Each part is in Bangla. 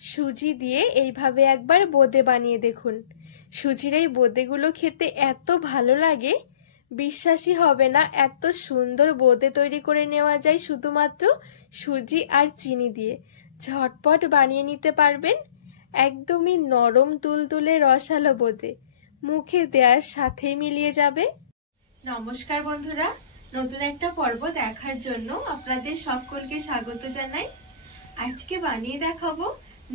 সুজি দিয়ে এইভাবে একবার বোঁদে বানিয়ে দেখুন। সুজির এই বোঁদেগুলো খেতে এত ভালো লাগে, বিশ্বাসই হবে না এত সুন্দর বোঁদে তৈরি করে নেওয়া যায় শুধুমাত্র সুজি আর চিনি দিয়ে। ঝটপট বানিয়ে নিতে পারবেন, একদমই নরম তুলতুলে রসালো বোঁদে, মুখে দেওয়ার সাথেই মিলিয়ে যাবে। নমস্কার বন্ধুরা, নতুন একটা পর্ব দেখার জন্য আপনাদের সকলকে স্বাগত জানাই। আজকে বানিয়ে দেখাবো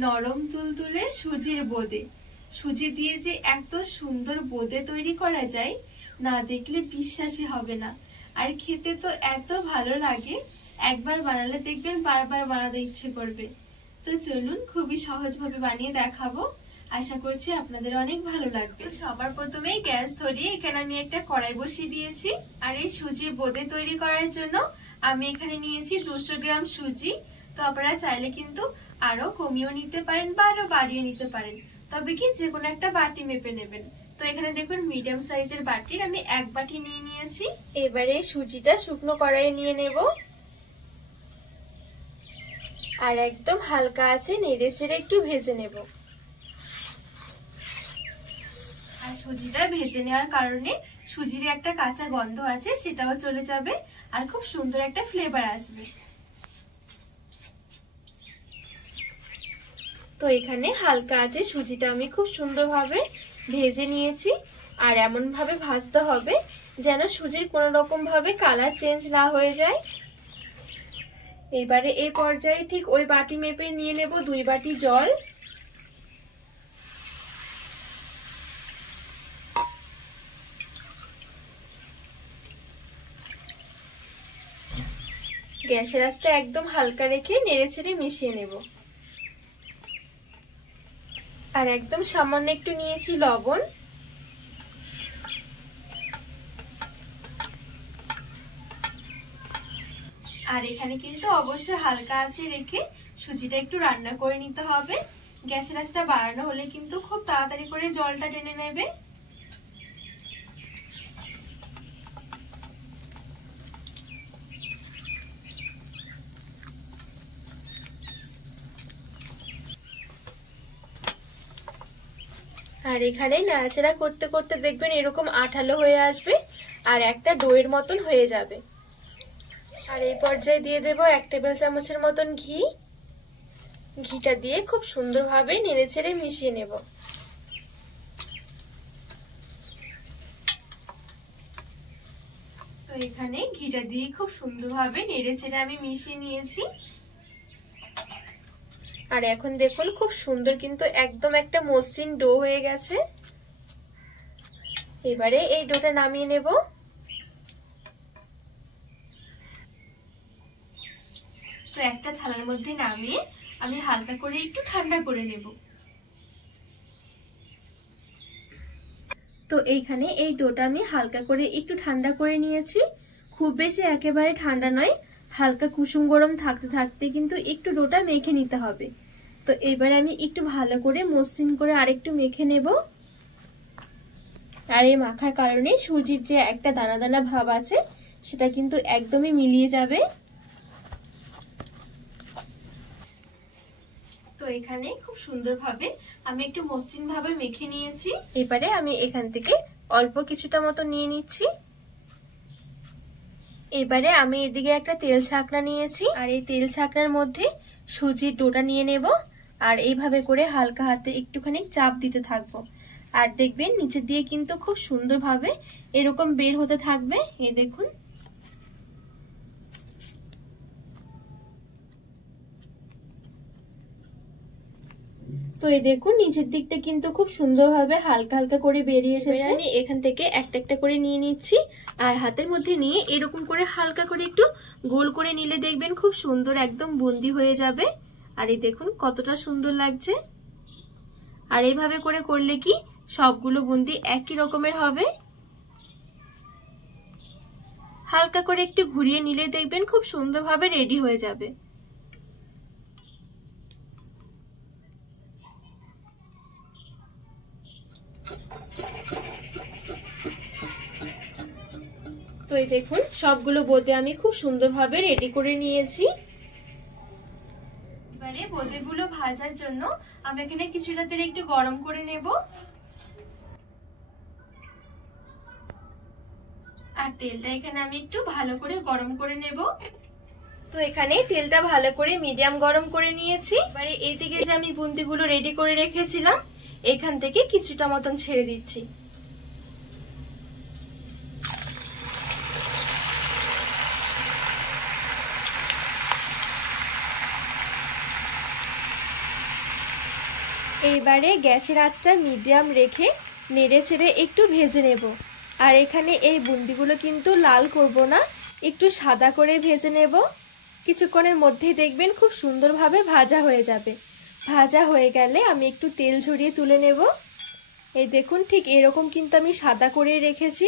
নরম তুলতুলে সুজির বোঁদে। সুজি দিয়ে যে এত সুন্দর বোঁদে তৈরি করা যায়, না দেখলে বিশ্বাসই হবে না। আর খেতে তো এত ভালো লাগে, একবার বানালে দেখবেন বারবার বানাতে ইচ্ছে করবে। তো চলুন খুবই সহজভাবে বানিয়ে দেখাবো, আশা করছি আপনাদের অনেক ভালো লাগবে। সবার প্রথমেই গ্যাস ধরিয়ে এখানে আমি একটা কড়াই বসিয়ে দিয়েছি। আর এই সুজির বোঁদে তৈরি করার জন্য আমি এখানে নিয়েছি 200 গ্রাম সুজি। তো আপনারা চাইলে কিন্তু আরো কমিয়েও নিতে পারেন বা আরো বাড়িয়ে নিতে পারেন, তবে কি যে কোনো একটা বাটি মেপে নেবেন। তো এখানে দেখুন মিডিয়াম সাইজের বাটির আমি 1 বাটি নিয়ে নিয়েছি। এবারে সুজিটা শুকনো কড়াইয়ে নিয়ে নেব আর একদম হালকা আছে নেড়ে চেড়ে একটু ভেজে নেব। আর সুজিটা ভেজে নেওয়ার কারণে সুজির একটা কাঁচা গন্ধ আছে, সেটাও চলে যাবে আর খুব সুন্দর একটা ফ্লেভার আসবে। তো এখানে হালকা আছে সুজিটা আমি খুব সুন্দরভাবে ভেজে নিয়েছি। আর এমন ভাবে ভাজতে হবে যেন সুজির কোনো রকম ভাবে কালার চেঞ্জ না হয়ে যায়। এবারে এই পর্যায়ে ঠিক ওই বাটি মেপে নিয়ে নেব 2 বাটি জল। গ্যাসের আঁচটা একদম হালকা রেখে নেড়েচেড়ে মিশিয়ে নেব। আর একদম সামান্য একটু নিয়েছি লবণ। আর এখানে কিন্তু অবশ্যই হালকা আঁচে রেখে সুজিটা একটু রান্না করে নিতে হবে। গ্যাসের আঁচটা বাড়ানো হলে কিন্তু খুব তাড়াতাড়ি করে জলটা টেনে নেবে। আর এখানে নাড়াচাড়া করতে করতে দেখবেন এরকম আঠালো হয়ে আসবে আর একটা ডোয়ের মতন হয়ে যাবে। আর এই পর্যায়ে দিয়ে দেব 1 টেবিল চামচের মতন ঘি। ঘিটা দিয়ে খুব সুন্দরভাবে নেড়েচেড়ে মিশিয়ে নেব। তো এখানে ঘিটা দিয়ে খুব সুন্দরভাবে নেড়েচেড়ে আমি মিশিয়ে নিয়েছি। আর এখন দেখুন খুব সুন্দর কিন্তু একদম একটা মসৃণ ডো হয়ে গেছে। এবারে এই ডোটা নামিয়ে নেব। তো একটা থালার মধ্যে নামিয়ে আমি হালকা করে একটু ঠান্ডা করে নেব। তো এইখানে এই ডোটা আমি হালকা করে একটু ঠান্ডা করে নিয়েছি। খুব বেশি একেবারে ঠান্ডা নয়, হালকা কুসুম গরম থাকতে থাকতে কিন্তু একটু ডোটা মেখে নিতে হবে। তো এবার আমি একটু ভালো করে মসৃণ করে আরেকটু মেখে নেব। আর এই মাখার কারণে সুজির যে একটা দানা দানা ভাব আছে সেটা কিন্তু একদমই মিলিয়ে যাবে। তো এখানে খুব সুন্দরভাবে আমি একটু মসৃণ ভাবে মেখে নিয়েছি। এবারে আমি এখান থেকে অল্প কিছুটা মতো নিয়ে নিচ্ছি। এবারে আমি এদিকে একটা তেল ছাঁকনা নিয়েছি আর এই তেল ছাঁকনার মধ্যে সুজির ডোটা নিয়ে নেব। আর এইভাবে করে হালকা হাতে একটুখানি চাপ দিতে থাকবো। আর দেখবেন নিচে দিয়ে কিন্তু খুব সুন্দরভাবে এরকম বের হতে থাকবে। এই দেখুন। তো এই দেখুন নিচের দিকটা কিন্তু খুব সুন্দরভাবে হালকা হালকা করে বেরিয়ে এসেছে। আমি এখান থেকে একটা একটা করে নিয়ে নিচ্ছি আর হাতের মধ্যে নিয়ে এরকম করে হালকা করে একটু গোল করে নিলে দেখবেন খুব সুন্দর একদম বুন্দি হয়ে যাবে। আর এই দেখুন কতটা সুন্দর লাগছে। আর এইভাবে করে করলে কি সবগুলো বুন্দি একই রকমের হবে। হালকা করে একটু ঘুরিয়ে নিলে দেখবেন খুব সুন্দরভাবে রেডি হয়ে যাবে। তো এই দেখুন সবগুলো বোঁদে আমি খুব সুন্দরভাবে রেডি করে নিয়েছি। এবারে বোঁদেগুলো ভাজার জন্য আমি এখানে কিছুটা তেল একটু গরম করে নেব। আর তেলটা এখানে আমি একটু ভালো করে গরম করে নেব। তো এখানে তেলটা ভালো করে মিডিয়াম গরম করে নিয়েছি। এবারে এইদিকে যে আমি বুন্দিগুলো রেডি করে রেখেছিলাম এখান থেকে কিছুটা মতন ছেড়ে দিচ্ছি। এইবারে গ্যাসের আঁচটা মিডিয়াম রেখে নেড়ে চেড়ে একটু ভেজে নেব। আর এখানে এই বুন্দিগুলো কিন্তু লাল করব না, একটু সাদা করে ভেজে নেব। কিছুক্ষণের মধ্যেই দেখবেন খুব সুন্দরভাবে ভাজা হয়ে যাবে। ভাজা হয়ে গেলে আমি একটু তেল ঝরিয়ে তুলে নেব। এই দেখুন ঠিক এরকম কিন্তু আমি সাদা করে রেখেছি।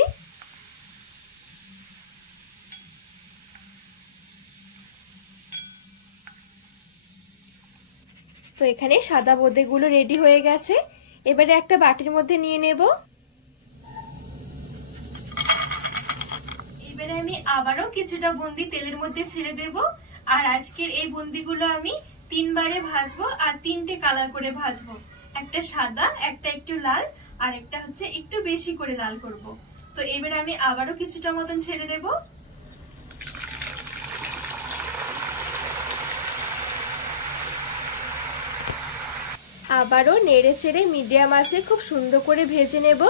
তো এখানে সাদা বোঁদেগুলো রেডি হয়ে গেছে। এবারে একটা বাটির মধ্যে নিয়ে নেব। এবারে আমি আবারও কিছুটা বুন্দি তেলের মধ্যে ছেড়ে দেব। আর আজকের এই বুন্দিগুলো আমি 3 বারে ভাজবো আর 3টে কালার করে ভাজবো। একটা সাদা, একটা একটু লাল, আর একটা হচ্ছে একটু বেশি করে লাল করব। তো এবারে আমি আবারও কিছুটা মতন ছেড়ে দেব। আবারও নেড়ে চেড়ে মিডিয়াম আঁচে খুব সুন্দর করে ভেজে নেব।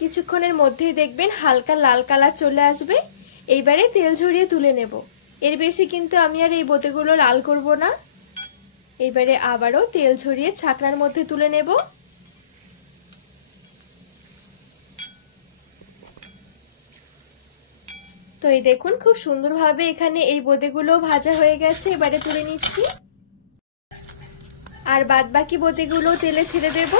কিছুক্ষণের মধ্যেই দেখবেন হালকা লাল কালার চলে আসবে। এইবারে তেল ঝরিয়ে তুলে নেব। এর বেশি কিন্তু আমি আর এই বোঁদেগুলো লাল করব না। এইবারে আবারও তেল ঝরিয়ে ছাকনার মধ্যে তুলে নেব। তো এই দেখুন খুব সুন্দরভাবে এখানে এই বোঁদেগুলো ভাজা হয়ে গেছে। এবারে তুলে নিচ্ছি আর বাদবাকি বোঁদেগুলো তেলে ছেড়ে দেব।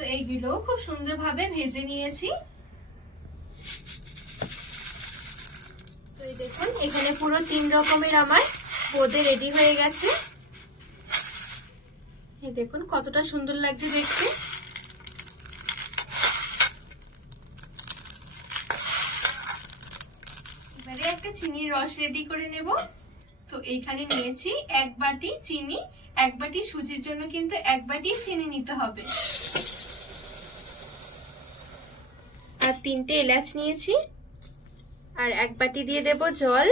তো এইগুলো খুব সুন্দরভাবে ভেজে নিয়েছি। তো এই দেখুন এখানে পুরো 3 রকমের আমার বোঁদে রেডি হয়ে গেছে। এই দেখুন কতটা সুন্দর লাগছে দেখতে। এবারে একটা চিনির রস রেডি করে নেব। তো এইখানে নিয়েছি 1 বাটি চিনি। 1 বাটি সুজির জন্য কিন্তু 1 বাটি চিনি নিতে হবে। আর 3টে এলাচ নিয়েছি। আর 1 বাটি দিয়ে দেব জল।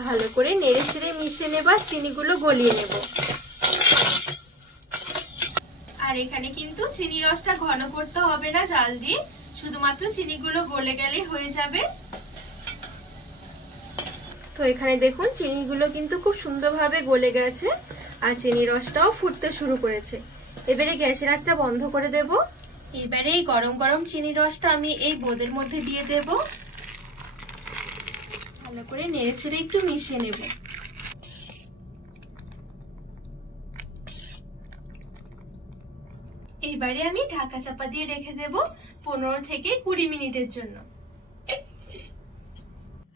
ভালো করে নেড়ে চেড়ে মিশিয়ে নেব আর চিনিগুলো গলিয়ে নেব। আর এখানে কিন্তু চিনি রসটা ঘন করতে হবে না জাল দিয়ে, শুধুমাত্র চিনিগুলো গলে গেলেই হয়ে যাবে। তো এখানে দেখুন চিনিগুলো কিন্তু খুব সুন্দরভাবে গলে গেছে আর চিনি রসটাও ফুটতে শুরু করেছে। এবারে গ্যাসের আঁচটা বন্ধ করে দেব। এবারে এই গরম গরম চিনি রসটা আমি এই বোঁদের মধ্যে দিয়ে দেব। ভালো করে নেড়ে ছেড়ে একটু মিশিয়ে নেব। এবারে আমি ঢাকা চাপা দিয়ে রেখে দেব 15 থেকে 20 মিনিটের জন্য।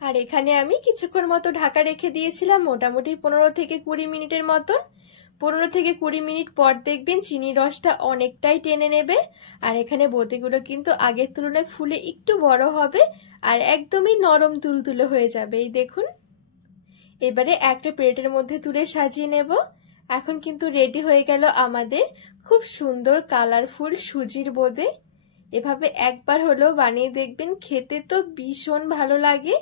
আর এখানে আমি কিছুক্ষণ মতো ঢাকা রেখে দিয়েছিলাম, মোটামুটি 15 থেকে 20 মিনিটের মতন। 15 থেকে 20 মিনিট পর দেখবেন চিনির রসটা অনেকটাই টেনে নেবে। আর এখানে বোঁদেগুলো কিন্তু আগের তুলনায় ফুলে একটু বড় হবে আর একদমই নরম তুলতুলে হয়ে যাবে। এই দেখুন এবারে একটা প্লেটের মধ্যে তুলে সাজিয়ে নেব। এখন কিন্তু রেডি হয়ে গেল আমাদের খুব সুন্দর কালারফুল সুজির বোঁদে। এভাবে একবার হলেও বানিয়ে দেখবেন, খেতে তো ভীষণ ভালো লাগে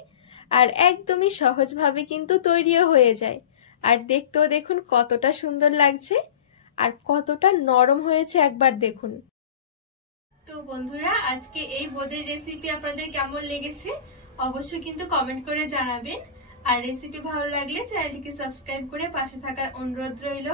আর একদমই সহজভাবে কিন্তু তৈরিও হয়ে যায়। আর দেখতেও দেখুন কতটা সুন্দর লাগছে আর কতটা নরম হয়েছে একবার দেখুন। তো বন্ধুরা আজকে এই বোঁদের রেসিপি আপনাদের কেমন লেগেছে অবশ্যই কিন্তু কমেন্ট করে জানাবেন। আর রেসিপি ভালো লাগলে চ্যানেলটিকে সাবস্ক্রাইব করে পাশে থাকার অনুরোধ রইল।